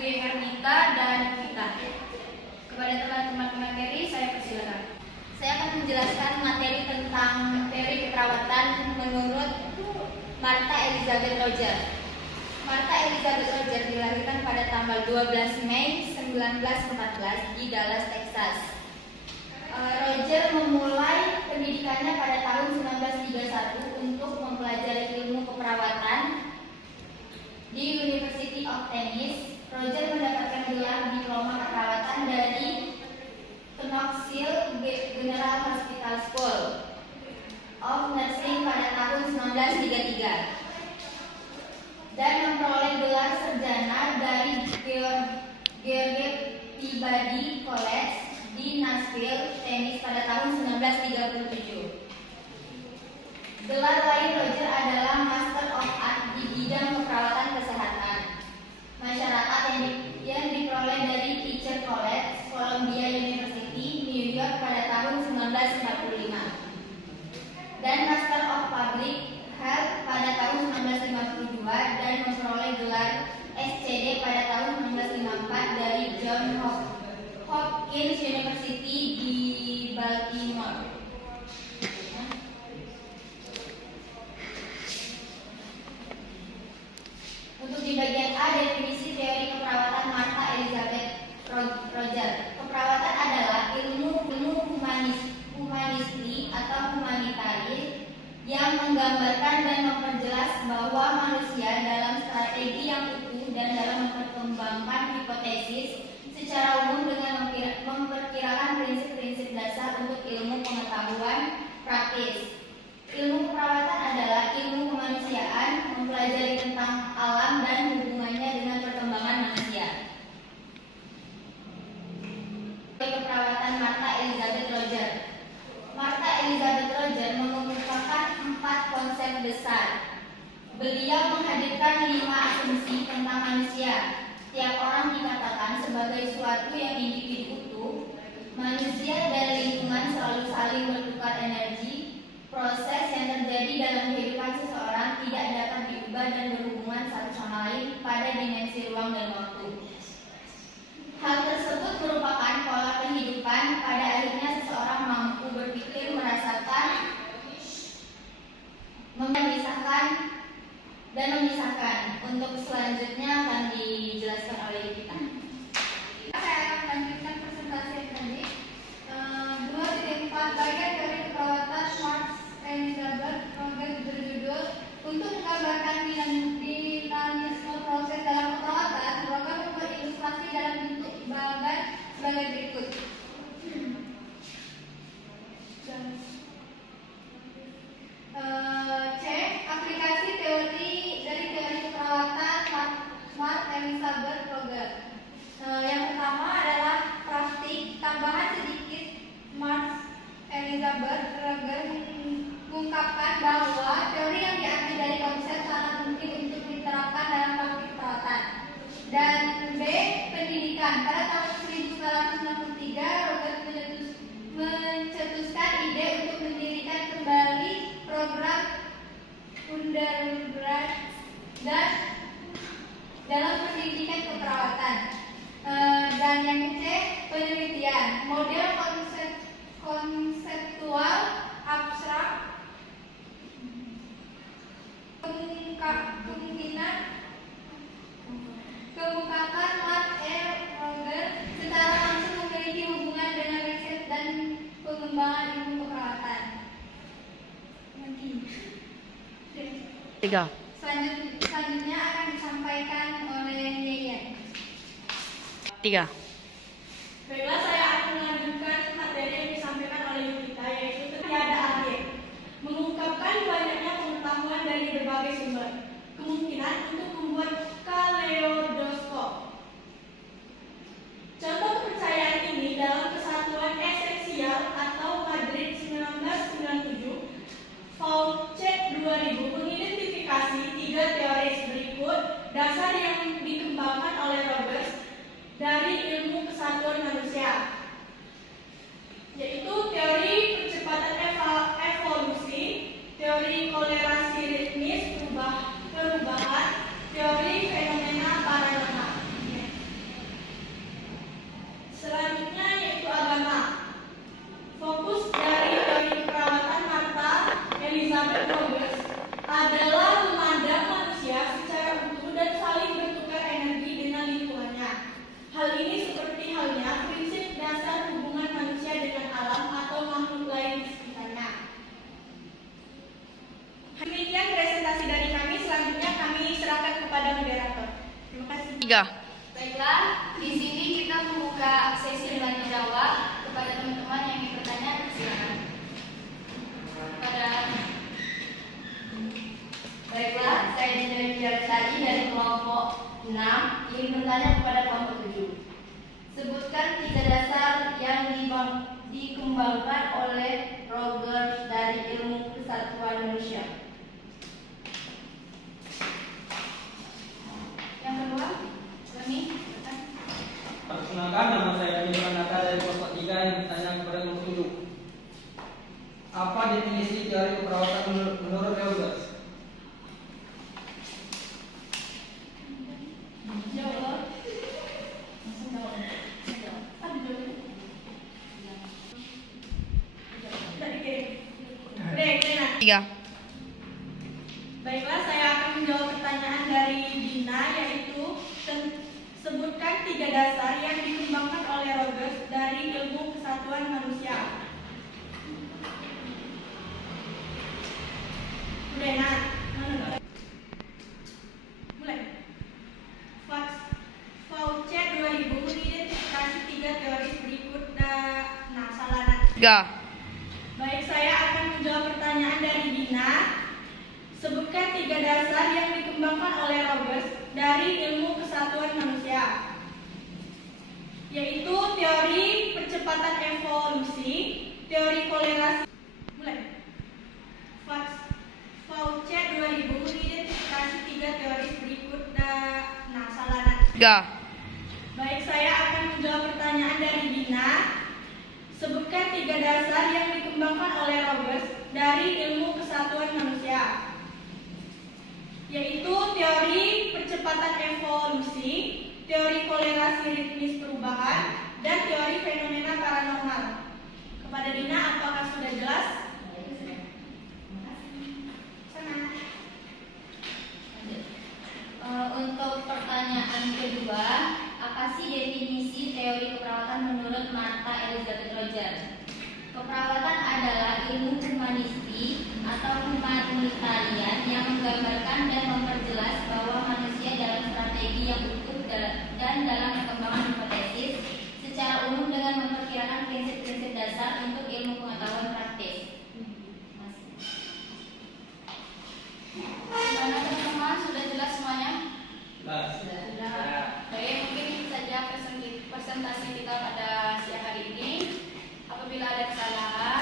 Dwi Hernita dan Vita. Kepada teman-teman pemateri, saya persilakan. Saya akan menjelaskan materi tentang teori keperawatan menurut Martha Elizabeth Roger. Martha Elizabeth Roger dilahirkan pada tanggal 12 Mei 1914 di Dallas, Texas. Roger memulai pendidikannya pada tahun 1931 untuk mempelajari ilmu keperawatan di University of Tennessee. Roger mendapatkan gelar diploma keperawatan dari Knoxville General Hospital School of Nursing pada tahun 1933 dan memperoleh gelar sarjana dari George Peabody College di Nashville, Tennessee pada tahun 1937. Gelar lain Roger adalah Master of Art di bidang keperawatan kesehatan masyarakat yang diperoleh dari Teacher College, Columbia University, New York pada tahun 1945 dan Master of Public Health pada tahun 1952 dan memperoleh gelar SCD pada tahun 1954 dari Johns Hopkins University di Baltimore. Untuk di bagian A, definisi teori keperawatan Martha Elizabeth Roger. Keperawatan adalah ilmu humanistik atau humanitaris yang menggambarkan dan memperjelas bahwa manusia dalam strategi yang utuh dan dalam memperkembangkan hipotesis secara umum dengan memperkirakan prinsip-prinsip dasar untuk ilmu pengetahuan praktis. Ilmu keperawatan adalah ilmu kemanusiaan, mempelajari tentang alam dan hubungannya dengan perkembangan manusia. Keperawatan Martha Elizabeth Roger. Martha Elizabeth Roger mengemukakan 4 konsep besar. Beliau menghadirkan 5 asumsi tentang manusia. Tiap orang dikatakan sebagai suatu yang individu utuh. Manusia dan lingkungan selalu saling bertukar energi. Proses yang terjadi dalam kehidupan seseorang tidak dapat diubah dan berhubungan satu sama lain pada dimensi ruang dan waktu. Hal tersebut merupakan pola kehidupan. Pada akhirnya seseorang mampu berpikir, merasakan, memisahkan, dan memisahkan. Untuk selanjutnya akan dijelaskan oleh kita. Saya akan lanjutkan presentasi yang tadi. 2.4 bagian dari keperawatan Martha Elizabeth Roger berjudul untuk menggambarkan dinamisme proses dalam keperawatan. Roger membuat ilustrasi dalam bentuk bagan sebagai berikut. C. Aplikasi teori dari teori keperawatan Martha Elizabeth Roger. Yang pertama adalah praktik. Tambahan sedikit, Martha Elizabeth Roger mengungkapkan bahwa teori yang diambil dari konsep sangat mungkin untuk diterapkan dalam praktik perawatan. Dan B. Pendidikan. Pada tahun 1963, Roger mencetuskan ide untuk mendirikan kembali program undergrad dalam pendidikan keperawatan. Dan yang C. Penelitian. Model konseptual abstrak kemukakan Martha Roger secara langsung memiliki hubungan dengan riset dan pengembangan ilmu keperawatan. 3. Selanjutnya akan disampaikan oleh Yeyen. 3. Baiklah, saya akan melanjutkan materi yang disampaikan oleh kita, yaitu tiada akhir. Mengungkapkan banyaknya pengetahuan dari berbagai sumber. Kemungkinan untuk membuat kaleidoskop. Contoh kepercayaan ini dalam Kesatuan Esensial atau Madrid 1997, Faucet 2000 mengidentifikasi 3 teori berikut dasar yang dikembangkan oleh Rogers dari ilmu Baiklah, di sini kita membuka sesi tanya jawab kepada teman-teman yang ingin bertanya. Silakan. Baiklah, saya Dina Wijarsari dari kelompok 6 ingin bertanya kepada kelompok 7. Sebutkan 3 dasar yang dikembangkan oleh Rogers dari ilmu kesatuan manusia. Yang kedua, Rani. Perkenalkan, nama saya Dani Pranata dari kelompok 3 yang bertanya kepada kelompok 7. Apa definisi teori keperawatan menurut Rogers? Jawab. Langsung jawab. Ada jawabnya? Dari kirim. Baik, Dina. 3. Baiklah, saya akan menjawab pertanyaan dari Dina, yaitu sebutkan 3 dasar yang dikembangkan oleh Rogers dari ilmu kesatuan manusia. Udah, Nah. Mulai. Fauci 2000 mengidentifikasi 3 teori berikut. Nah, salah. Nah. 3. Baik, saya akan menjawab pertanyaan dari Dina. Sebutkan 3 dasar yang dikembangkan oleh Rogers dari ilmu kesatuan manusia, yaitu teori percepatan evolusi, teori kolerasi. Mulai. Fauci 2000 mengidentifikasi 3 teori berikut. Nah, salah. Nah. 3. Baik, saya akan menjawab pertanyaan dari Dina. Sebutkan 3 dasar yang dikembangkan oleh Rogers dari ilmu kesatuan manusia, yaitu teori percepatan evolusi, teori kolerasi ritmis perubahan, dan teori fenomena paranormal. Kepada Dina, apakah sudah jelas? Sana. Untuk pertanyaan kedua, apa sih definisi teori keperawatan menurut Martha Elizabeth Roger? Keperawatan adalah ilmu humanistik atau humanitarian yang menggambarkan dan memperjelas bahwa manusia dalam strategi yang utuh dan dalam perkembangan hipotesis secara umum dengan memperkirakan prinsip-prinsip dasar untuk ilmu pengetahuan praktis. Gimana teman-teman, sudah jelas semuanya? Sudah. Baik, mungkin itu saja presentasi kita pada siang hari ini. Apabila ada kesalahan